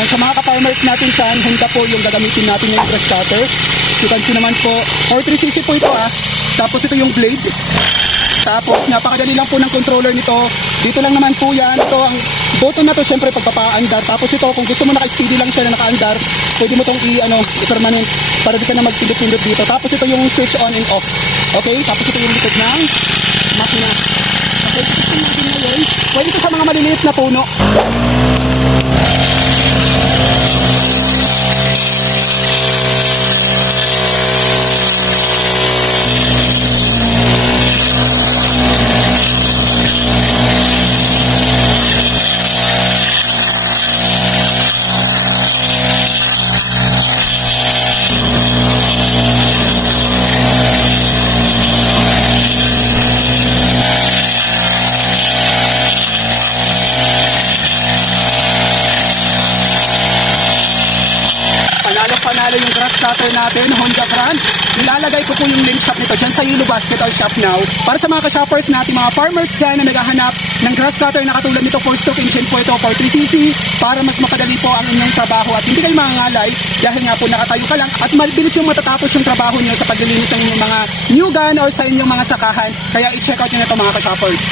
Yan, sa mga ka-farmers natin dyan, Honda po yung gagamitin natin yung grass cutter. You can see naman po, 43cc po ito Tapos ito yung blade. Tapos napakadali lang po ng controller nito. Dito lang naman po yan. Ito ang button na to, syempre pagpapaandar. Tapos ito, kung gusto mo naka-steady lang siya na naka-andar, pwede mo itong i-permanent para di ka na magpindot-pindot dito. Tapos ito yung switch on and off. Okay? Tapos ito yung likod ng makina. Okay, ito yung makina ngayon. Pwede ito sa mga maliliit na puno. Panalo yung grass cutter natin, Honda brand. Nilalagay ko po yung link shop nito dyan sa Yellow Basket or Shop Now. Para sa mga ka-shoppers natin, mga farmers dyan na naghahanap ng grass cutter na katulad nito, 4-stroke engine po ito, 43cc, para mas mapadali po ang inyong trabaho at hindi kayo mangangalay dahil nga po nakatayo ka lang at mabilis yung matatapos yung trabaho nyo sa paglilinis ng inyong mga new gun or sa inyong mga sakahan. Kaya i-check out nyo na ito mga ka-shoppers.